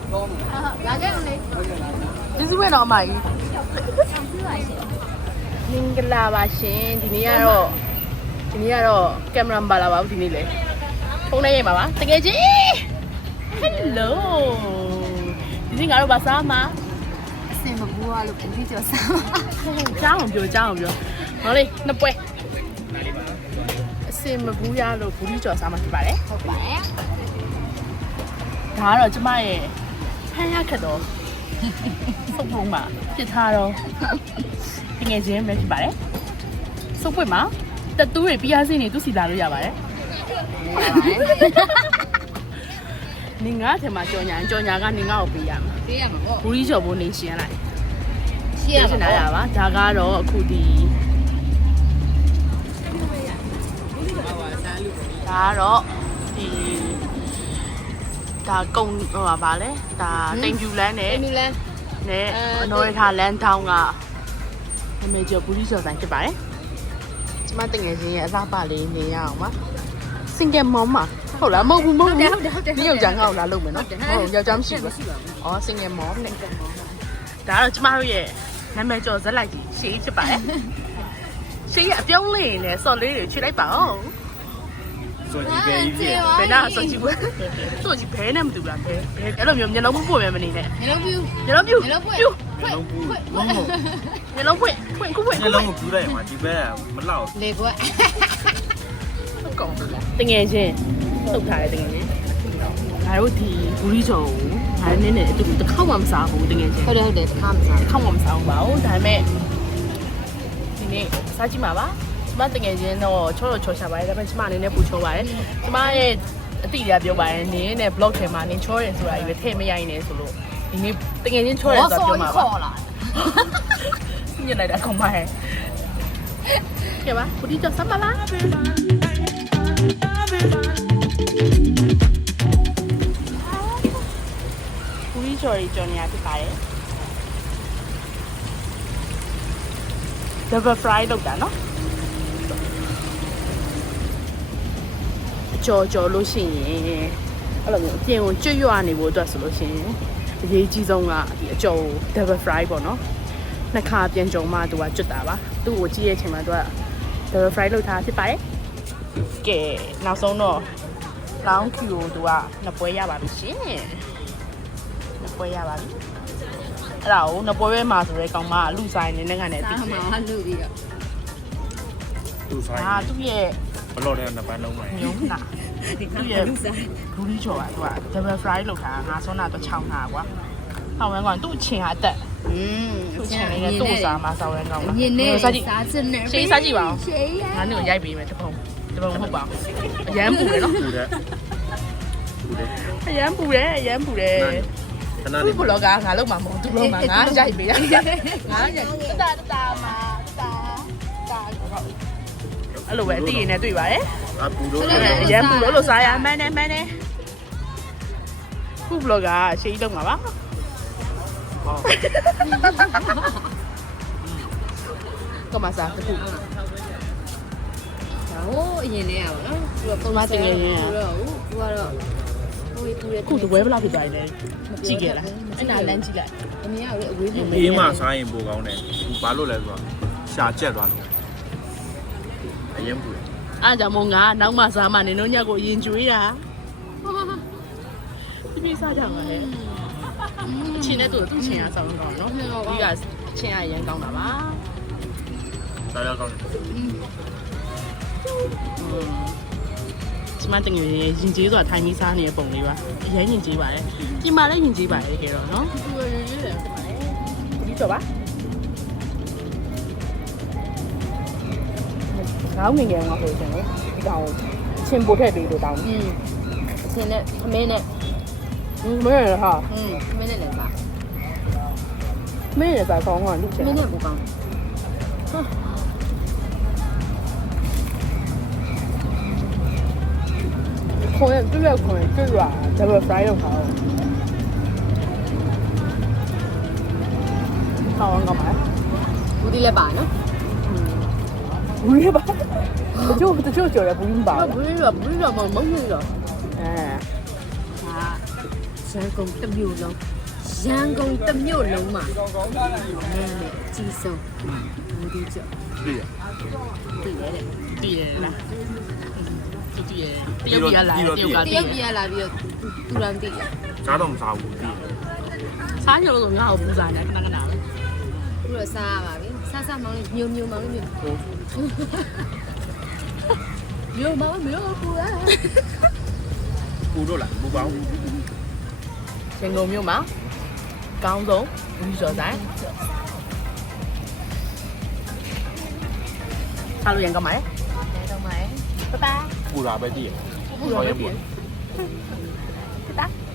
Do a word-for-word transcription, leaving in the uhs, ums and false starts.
လာခဲ့အောင်လေကျေးဇူးပဲတော့အမကြီးမင်္ဂလာပါရှင်ဒီနေ့ကတော့ဒီနေ့ကတော့ကင်မရာမပါလာပါဘူးဒီနေ့လေဖုန်းနဲ့ရိုက်ပါပါတကယ်ကြီးဟယ်လိုဒီနေ့ငါတို့ဘာစားမှာအစင်မဘူးอ่ะလို့ပူပြီးကြော်စားကြားအောင်ပြောကြားအောင်ပြောဟောလေနှစ်ပွဲအစင်မဘူးရလို့ဘူးကြီးကျော်စားမှာဖြစ်ပါတယ်ဟုတ်ပါတယ်ဒါကတော့ကျမရဲ့ဖမ်းရခက်တော့စုပ်ပုံမှာဖြစ်ထားတော့တကယ်ချင်းပဲဖြစ်ပါတယ်စုပ်ပွင့်မှာတတူးတွေပြားစင်းတွေသူစီလာလို့ရပါတယ်နင်ငါထဲမှာကြော်ညာကြော်ညာကနေငါ့ကိုပေးရမှာပေးရမှာပေါ့ဘူးကြီးကျော်ဘိုးနေရှင်းလိုက်ရှင်းရမှာရပါဒါကတော့အခုဒီဒါကတော့ဒီဒါကုံဟိုပါဗာလဲဒါတိမ်ပြူလန်းနဲ့မီလန်နဲ့အနော်ရထားလန်းထောင်းကနာမည်ကျော်ဘူးကြီးကျော်ဆိုင်ဖြစ်ပါတယ်ကျမတငယ်ချင်းရဲ့အစားပါလေးနေရအောင်ပါစင်ကယ်မောင်မဟုတ်လားမဟုတ်ဘူးမဟုတ်ဘူးဟုတ်တယ်ဟုတ်တယ်ဒီယောက်ျားငါ့ကိုလာလုပ်မယ်နော်ဟုတ်ယောက်ျားမရှိဘူးအော်စင်ကယ်မောင်စင်ကယ်မောင်ဒါတော့ကျမတို့ရဲ့နာမည်ကျော်ဇက်လိုက်ကြီးရှေးဖြစ်ပါတယ်ရှေးရဲ့အပြုံးလေးနဲ့စော်လေးတွေခြေလိုက်ပါဦးဆိုကြည့်ပဲကြီးဖြစ်ဘယ်နာစော်ကြည့်ဘူးစော်ကြည့်ဘဲနဲ့မတူလားဘဲဘဲအဲ့လိုမျိုးမျက်လုံးပွင့်မယ်မနေနဲ့မျက်လုံးပြူမျက်လုံးပြူမျက်လုံးပွင့်ပြူဖွင့်လုံးဘူးဖွင့်လုံးဘူးမျက်လုံးပွင့်ပွင့်ခုပွင့်ညလုံးကိုပြူလိုက်ရင်ဒီဘက်ကမလောက်လေကွက်ကောင်းလားတငယ်ချင်းထုတ်ထားတယ်တငယ်ချင်းငါတို့ဒီဘူးရီကျော်ကိုငါနည်းနည်းအတူတူတစ်ခေါက်မှမစားဘူးတငယ်ချင်းဟုတ်တယ်ဟုတ်တယ်တစ်ခါမစားတစ်ခေါက်မှမစားဘူးပါဘူးဒါပေမဲ့ဒီနေ့စားကြည့်ပါပါကျမတငယ်ချင်းတော့ချောတော့ချောရှာပါတယ်ဒါပေမဲ့ကျမအနေနဲ့ပူချောပါတယ်ကျမရဲ့အတိအကျပြောပါတယ်နင်းနဲ့ blog ထဲမှာနင်းချောတယ်ဆိုတာကြီးပဲထည့်မရိုင်းနေဆိုလို့ဒီနေ့တငယ်ချင်းချောတယ်ဆိုတာပြောမှာပါခေါ်လာညလိုက်တာကောင်းပါရဲ့ကဲပါဘူးဒီတော့စမ်းပါလားဘူးဒီကျော်ကြီးကျော်နေရဖြစ်ပါတယ် double fry လုပ်တာနော်ကြော်ကြော်လို့ရှိရင်အဲ့လိုမျိုးအပြင်ကိုကျွတ်ရွနေဖို့အတွက်ဆိုလို့ရှိရင်အရေးကြီးဆုံးကဒီအကြော် double fry ပေါ့နော်နှစ်ခါပြန်ကြုံမှသူကကျွတ်တာပါသူ့ကိုကြည့်ရဲ့အချိန်မှာသူက double fry လုပ်ထားဖြစ်ပါတယ်ကဲနောက်ဆုံးတော့ long Q ကိုသူကနှစ်ပွဲရပါပြီရှင်နှစ်ပွဲရပါပြီအဲ့ဒါကိုနှစ်ပွဲပဲမှာဆိုရဲကောင်မအလူဆိုင်နေနဲ့ကနေအတိစားပဲမှာလူပြီးတော့သူဆိုင်အာသူ့ရဲ့ဘလော့တဲ့နှစ်ပန်းလုံးပဲညုံနာဒီကသူ့နေ့ရဲ့လူစားဘူးကြီးချော်ကသူက double fry လုပ်တာငါဆွမ်းတာတော့ချောင်းတာကွာဟောင်းဝဲကောင်သူ့ချင်ဟာတက်อืมသူ့ချင်လေးနဲ့သူ့စားမှာဆောင်းဝဲကောင်လားညနေစားကြည့်စားစနေရှေးစားကြည့်ပါဦးရှေးရငါနဲ့ကိုရိုက်ပေးမယ်တပုံတပုံမဟုတ်ပါဘူးအရန်ပူတယ်နော်ပူတဲ့ပူတဲ့အရန်ပူတယ်အရန်ပူတယ်ခဏသူနေ့ဘလော့ကငါလုံးမှာမဟုတ်သူ့လုံးမှာငါရိုက်ပေးရငါရိုက်တတာတတာမှာတတာတာအဲ့လိုပဲအတိရနဲ့တွေ့ပါတယ်အပူလို့အရန်ပူလို့လို့စားရမှန်းနေမှန်းနေခုဘလော့ကရှေးလုံးမှာပါဟောကမစားတခုဟိုအရင်လေးရပါတော့သူကပုံစံတော့သူကတော့ဟိုသူရဲ့ခုတပွဲဘလောက်ဖြစ်သွားလဲကြည့်ခဲ့လားအဲ့ဒါလမ်းကြည့်လိုက်အမေကလည်းအဝေးမှာအေးမှစားရင်ပိုကောင်းတယ်ဘာလို့လဲဆိုတော့ရှာကျက်သွားတယ်အရင်ပူတယ်အားကြောင့်မို့ငါနောက်မှစားမှနင်တို့ညက်ကိုအရင်ကျွေးတာဒီပြစားကြပါလေချင်းနဲ့သူ့သူ့ချင်းအားဆောင်းတော့နော်ဒီကချင်းအားရန်ကောင်းတာပါစားရကောင်းတယ်ကျမတင်ငယ်ရင်ရင်ကျေးဆိုတာထိုင်ပြီးစားနေတဲ့ပုံလေးပါအရင်ရင်ကျေးပါတယ်ပြင်မာလည်းရင်ကျေးပါတယ်ကြတော့နော်သူကရွေးရွေးတယ်ဖြစ်ပါတယ်ဒီတော့ပါငေါင်းငင်ငယ်ငါဆိုရှင်လေဒီကောင်ချင်းပို့ထည့်ပေးလို့တောင်းอืมအချင်းနဲ့အမေနဲ့မင်းရဟာอืมအမေနဲ့လည်းပါမင်းရစားကောင်းကလူချင်အမေနဲ့ပူကောင်းခေါ်ရပြည့်ခေါ်ပြည့်ရ double fry လုပ်ထားတော့ဟောင်းကောင်းပါဘူးဒီလည်းပါနော်ဘူးရပါတချို့တချို့ကြော်ရဘူးမပါဘူးဒီတော့ဘူးဒီတော့မမဟုတ်ဘူးတော့အဲဟာရန်ကုန်တစ်မြို့လုံးရန်ကုန်တစ်မြို့လုံးမှာနာမည်အကြီးဆုံးမူဒီကျော်对呀。 တည်တယ်တဲ့တည်တယ်လားသူတည်တယ်တရုတ်ပြည်ကလာတရုတ်ကတတည်ရုတ်တယ်ပြည်ကလာပြီးတော့သူရန်တည်တယ်啥都没啥无地。 စားကြလို့ဆိုငါ့ကိုပူစားနေခဏခဏပဲပြီးတော့စားရပါပြီစားစားမောင်းလေးမြို့မြို့မောင်းလေးမြို့မြို့မောင်းမြို့ပူอ่ะ不多了，不包。 ရန်ကုန်မြို့မှာကောင်းဆုံးဘူးစော်ဆိုင်စားလို့ရန်ကောင်းပါလေတဲတော့မှာ拜拜。 不啥白地。 不啥白地。拜拜。